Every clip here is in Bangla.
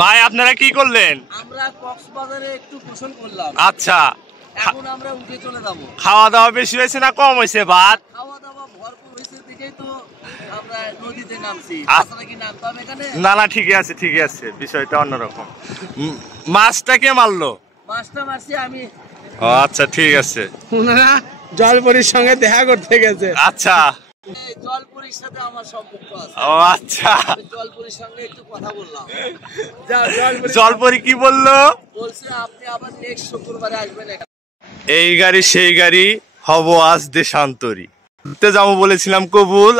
ভাই আপনারা কি করলেন? আমরা কক্সবাজারে একটু গোসল করলাম। আচ্ছা, এখন আমরা উঠে চলে যাব। খাওয়া দাওয়া বেশি হয়েছে না কম হয়েছে? ভাত খাওয়া দাওয়া ভরপুর হয়েছে দেখেই তো আমরা নদীতে নামছি। তাছাড়া কি নামতাম এখানে? না না, ঠিকই আছে ঠিকই আছে, বিষয়টা অন্যরকম। মাছটা কে মারলো? মাছটা মারছি আমি। ও আচ্ছা, ঠিক আছে। ওনারা জলপরীর সঙ্গে দেখা করতে গেছে। আচ্ছা, জলপরীর সাথে আমার সম্পর্ক আছে। ও আচ্ছা, জলপরীর সঙ্গে একটু কথা বললাম। জলপরি কি বললো? বলছে আপনি আবার নেক্সট শুক্রবারে আসবেন এখানে। এই গাড়ি সেই গাড়ি, হব আজ দেশান্তরী। ঘুরতে যাবো বলেছিলাম, কবুল।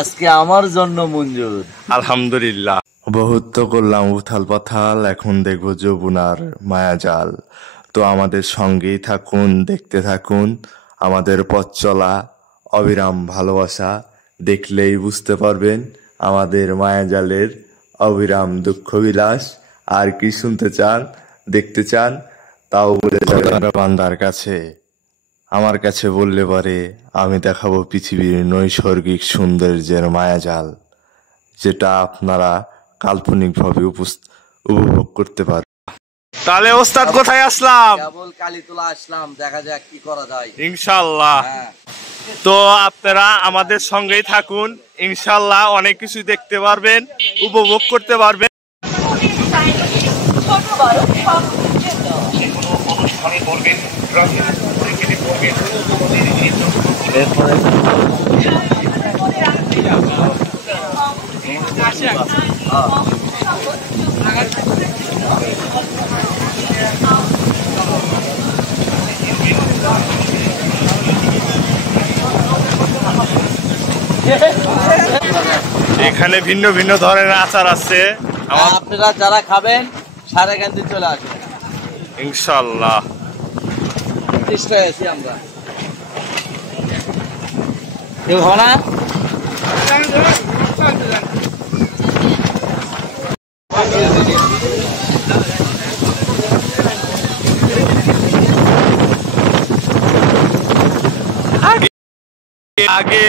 আজকে আমার জন্য মঞ্জুর। আলহামদুলিল্লাহ। বহুত তো করলাম উথাল পাথাল, এখন দেখবো যমুনার মায়াজাল। তো আমাদের সঙ্গেই থাকুন, দেখতে থাকুন আমাদের পথ চলা, অবিরাম ভালোবাসা। দেখলেই বুঝতে পারবেন আমাদের মায়াজালের অবিরাম দুঃখ বিলাস। আর কি শুনতে চান, দেখতে চান, তাও বলে যাবেন বান্দার কাছে। আমার কাছে বললে পারে আমি দেখাবো পৃথিবীর নৈসর্গিক সৌন্দর্যের মায়াজাল, যেটা আপনারা কাল্পনিকভাবে উপভোগ করতে পারেন। তাহলে ওস্তাদ কোথায় আসলাম? কেবল কালীতলা আসলাম, দেখা যাক কি করা যায় ইনশাআল্লাহ। তো আপনারা আমাদের সঙ্গেই থাকুন, ইনশাআল্লাহ অনেক কিছু দেখতে পারবেন, উপভোগ করতে পারবেন। এখানে ভিন্ন ভিন্ন ধরনের আচার আছে। আপনারা যারা খাবেন সারেগান্ধি চলে আসবেন ইনশাআল্লাহ। চেষ্টায় আছি আমরা। কেউ হবে না? আগে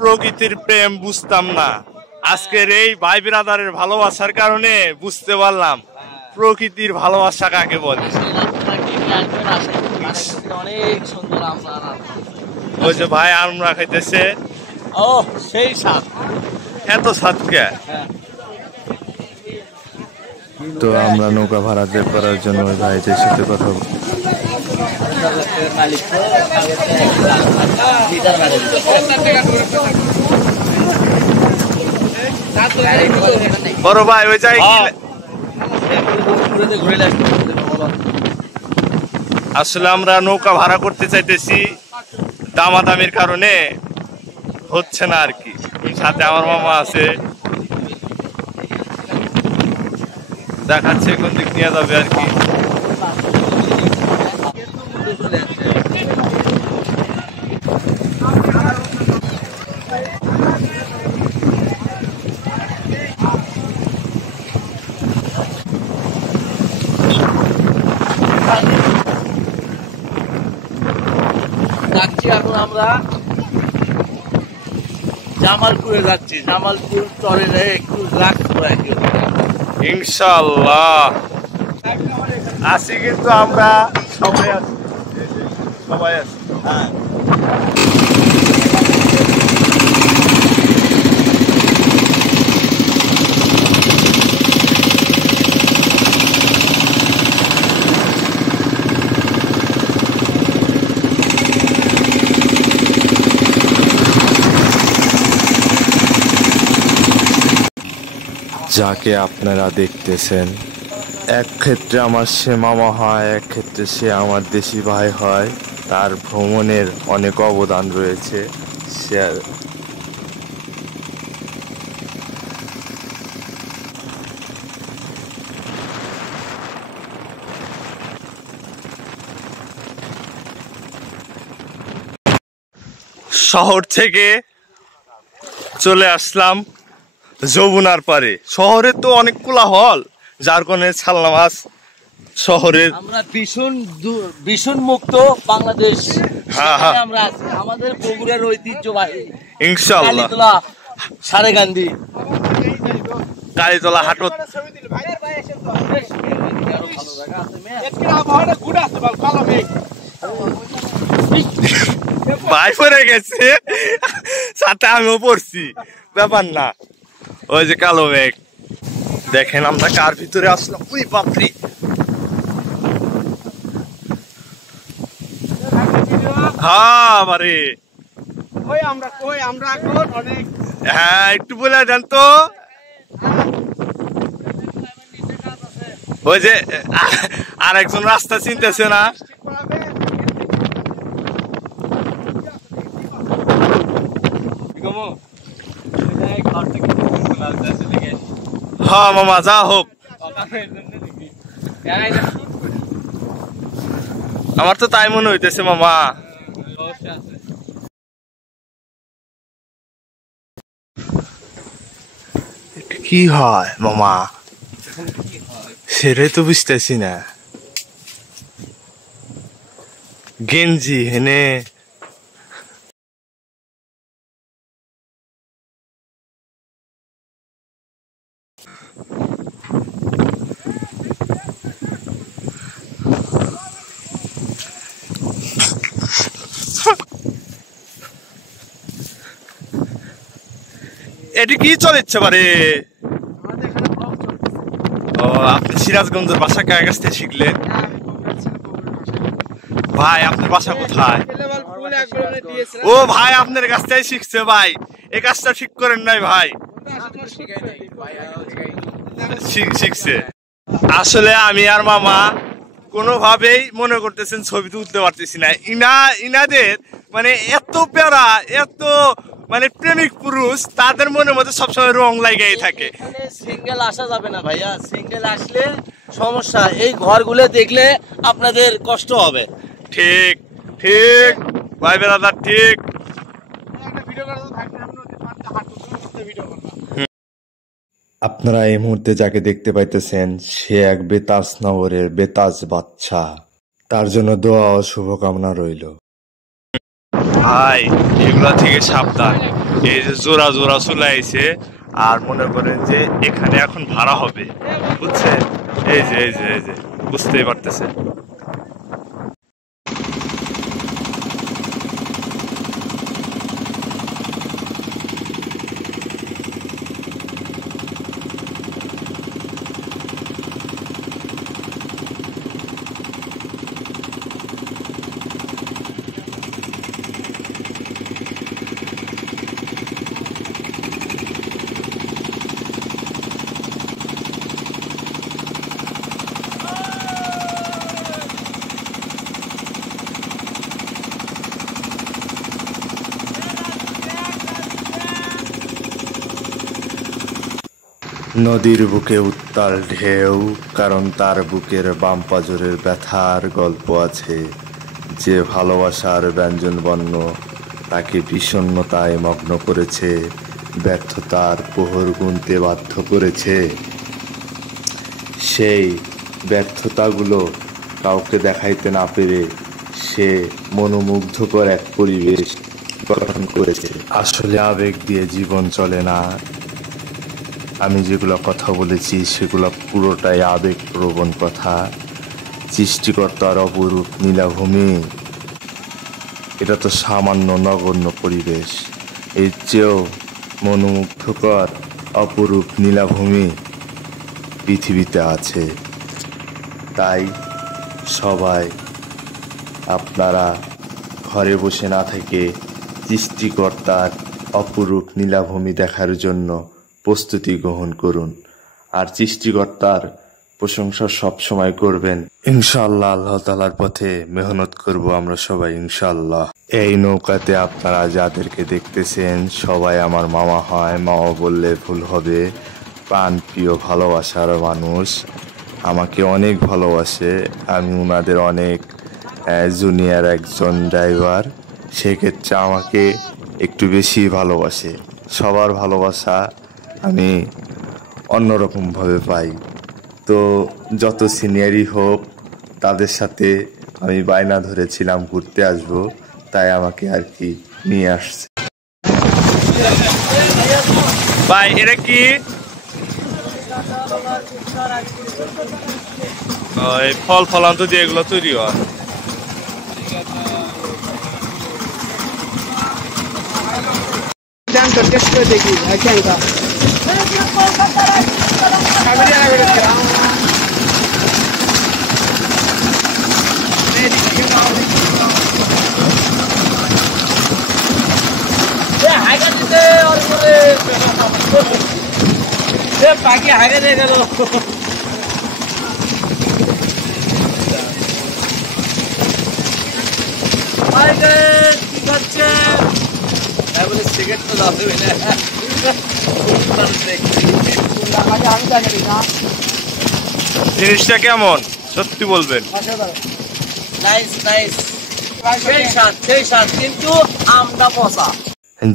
প্রকৃতির প্রেম বুঝতাম না, আজকের এই ভাই বিরাদারের ভালোবাসার কারণে বুঝতে পারলাম প্রকৃতির ভালোবাসা কাকে বলে। অনেক সুন্দর আমরা। ওই যে ভাই আমরা খাইতেছে, ও সেই স্বাদ, এত স্বাদ কে? তো আমরা নৌকা ভাড়া করার জন্য ওই ভাইদের সাথে কথা বলি। বড় ভাই ওই যাই আসলে আমরা নৌকা ভাড়া করতে চাইতেছি, দামাদামির কারণে হচ্ছে না আর কি। সাথে আমার মামা আছে, দেখাচ্ছে কোন দিক নিয়ে যাবে আর কি। যাচ্ছি এখন আমরা জামালপুরে যাচ্ছি। জামালপুর চরে একটু রাখবো ইনশাআল্লাহ। আছি কিন্তু আমরা সবাই আছি, সবাই আছি। হ্যাঁ, যাকে আপনারা দেখতেছেন, এক ক্ষেত্রে আমার সে মামা হয়, এক ক্ষেত্রে সে আমার দেশি ভাই হয়। তার ভ্রমণের অনেক অবদান রয়েছে। সে শহর থেকে চলে আসলাম যমুনার পারে। শহরে তো অনেক কোলাহল, যার কারণে ছাড়লাম আজ শহরের। আমরা ভীষণ মুক্ত বাংলাদেশ। আমরা আমাদের বগুড়ার ঐতিহ্যবাহী ইনশাআল্লাহ সারেগান্ধী। কালীতলা হাটত আরো ভালো জায়গা আছে মেয়ে। ভাই পড়ে গেছে, সাথে আমিও পড়ছি, ব্যাপার না। ওই যে কালো মেঘ, দেখেন আমরা কার ভিতরে আসলাম। ওই বাপরি, হ্যাঁ বারে, হ্যাঁ একটু বলে দেন তো। ওই যে আরেকজন রাস্তা চিনতেছে না। হ্যাঁ মামা যা হোক, আমার তো তাই মনে হইতেছে মামা। কি হয় মামা সেটাই তো বুঝতেছি না। গেঞ্জি হেনে এটি কি চলেছে বারে? ও আপনি সিরাজগঞ্জের ভাষা কার কাছ থেকে শিখলেন? ভাই আপনার বাসা কোথায়? ও ভাই আপনার কাছ থেকে শিখছে ভাই, এই কাজটা ঠিক করেন নাই ভাই। শিখছে আসলে। আমি আর মামা কোনোভাবেই মনে করতেছেন ছবি তুলতে পারতেছি না। ইনাদের মানে এত প্যারা, এত মানে প্রেমিক পুরুষ, তাদের মনের মধ্যে সবসময় রং লাগাই থাকে। সিঙ্গেল আসা যাবে না ভাইয়া, সিঙ্গেল আসলে সমস্যা। এই ঘরগুলো দেখলে আপনাদের কষ্ট হবে। ঠিক ঠিক ভাই বেড়াদার, ঠিক। আপনারা এই মুহূর্তে যাকে দেখতে পাইতেছেন সে এক বেতাজ নগরের বেতাজ বাচ্চা। তার জন্য দোয়া ও শুভকামনা রইল। ভাই এগুলা থেকে সাবধান। এই যে জোড়া জোড়া চলে আইছে, আর মনে করেন যে এখানে এখন ভাড়া হবে, বুঝছেন? এই যে এই যে এই যে বুঝতেই পারতেছেন। নদীর বুকে উত্তাল ঢেউ, কারণ তার বুকের বাম পাজরের ব্যথার গল্প আছে। যে ভালোবাসার ব্যঞ্জন বর্ণ তাকে বিষণ্ণতায় মগ্ন করেছে, ব্যর্থতার প্রহর গুনতে বাধ্য করেছে। সেই ব্যর্থতাগুলো কাউকে দেখাইতে না পেরে সে মনোমুগ্ধকর এক পরিবেশ গঠন করেছে। আসলে আবেগ দিয়ে জীবন চলে না। আমি যেগুলো কথা বলেছি সেগুলো পুরোটাই আবেগপ্রবণ কথা। সৃষ্টিকর্তার অপরূপ নীলাভূমি, এটা তো সামান্য নগণ্য পরিবেশ। এর চেয়েও মনোমুগ্ধকর অপরূপ নীলাভূমি পৃথিবীতে আছে। তাই সবাই আপনারা ঘরে বসে না থেকে সৃষ্টিকর্তার অপরূপ নীলাভূমি দেখার জন্য প্রস্তুতি গ্রহণ করুন। আর সৃষ্টিকর্তার প্রশংসা সব সময় করবেন ইনশাআল্লাহ। আল্লাহ তাআলার পথে মেহনত করব আমরা সবাই ইনশাআল্লাহ। এই নৌকাতে আপনারা যাদেরকে দেখতেছেন সবাই আমার মামা হয়, মামা বললে ভুল হবে। প্রাণ প্রিয় ভালোবাসার মানুষ, আমাকে অনেক ভালোবাসে। আমি ওনাদের অনেক জুনিয়র একজন ড্রাইভার, সেক্ষেত্রে আমাকে একটু বেশি ভালোবাসে। সবার ভালোবাসা আমি অন্যরকমভাবে পাই। তো যত সিনিয়রই হোক তাদের সাথে আমি বায়না ধরেছিলাম ঘুরতে আসবো, তাই আমাকে আর কি নিয়ে আসছে। ভাই এটা কি এই ফল ফলান্ত দিয়ে এগুলো তৈরি হয়। জানতো টেস্ট করে দেখি কেনটা পাখি হাগে দিয়ে গেল। কি করছে সিগারেট তো যাবে জিনিসটা কেমন সত্যি বলবেন? নাইস নাইস, সেই স্বাদ কিন্তু আমটা পচা।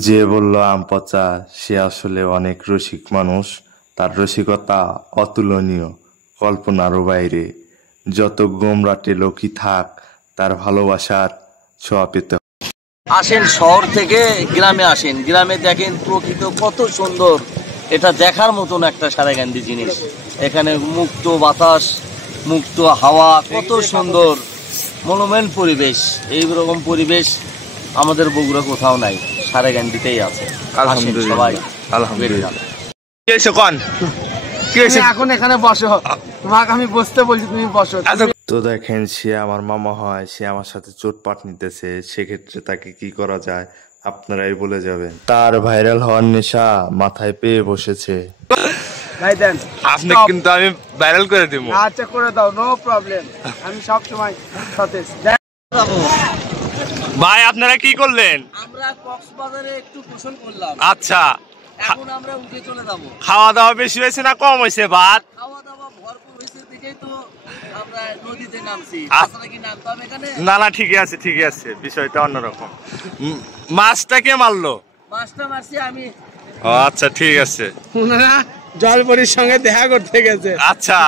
যে বলল আম পচা সে আসলে অনেক রসিক মানুষ, তার রসিকতা অতুলনীয়, কল্পনারও বাইরে। যত গোমরাটে লোকই থাক তার ভালোবাসার ছোঁয়া পেতে। আসেন শহর থেকে গ্রামে আসেন, গ্রামে দেখেন প্রকৃত কত সুন্দর, এটা দেখার মতন একটা সারাগান্ধী জিনিস। এখানে মুক্ত বাতাস, মুক্ত হাওয়া, কত সুন্দর মনোমেন পরিবেশ। এইরকম পরিবেশ আমাদের বগুড়া কোথাও নাই, সারাগান্ধীতেই আছে। আসেন সবাই। আলহামদুলিল্লাহ। কি হয়েছে কোন? কি হয়েছে? এখন এখানে বসো, তোমাকে আমি বসতে বলছি, তুমি বসো। তো দেখেন সে আমার মামা হয়, সে আমার সাথে চোটপাট নিতেছে, সেক্ষেত্রে তাকে কি করা যায় আপনারাই বলে যাবেন। তার ভাইরাল হওয়ার নেশা মাথায় পেয়ে বসেছে। ভাই দেন, আপনি কিন্তু আমি ভাইরাল করে দিব। আচ্ছা করে দাও, নো প্রবলেম, আমি সব সময় সতেজ। ভাই আপনারা কি করলেন? আমরা কক্সবাজারে একটু গোসল করলাম, আচ্ছা, এখন আমরা উঠে চলে যাবো। খাওয়া দাওয়া বেশি হয়েছে না কম হয়েছে? ভাত খাওয়া দাওয়া ভরপুর হয়েছে দেখেই তো আমরা নদীতে নামছি। আ- তাছাড়া কি নামতাম এখানে? না না, ঠিকই আছে ঠিকই আছে, বিষয়টা অন্যরকম। মাছটা কে মারলো? মাছটা মারছি আমি। ও আচ্ছা ঠিক আছে। ওনারা জলপরির সঙ্গে দেখা করতে গেছে। আচ্ছা,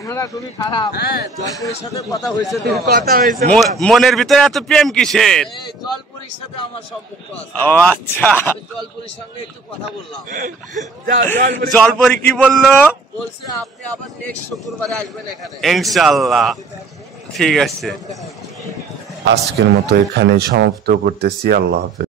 ওনারা খুবই খারাপ। হ্যাঁ, জলপুরির সাথে কথা হয়েছে তো আমার। কথা হয়েছে। মনের ভিতরে এত প্রেম কিসের? এই জলপুরির সাথে আমার সম্পর্ক আছে। ও আচ্ছা, আমি জলপুরির সঙ্গে একটু কথা বললাম, যাও, জলপরি। জলপরি কি বললো? বলছে আপনি আবার নেক্সট শুক্রবারে আসবেন এখানে। ইনশাল্লাহ, ঠিক আছে। আজকের মতো এখানে সমাপ্ত করতেছি। আল্লাহ হাফেজ।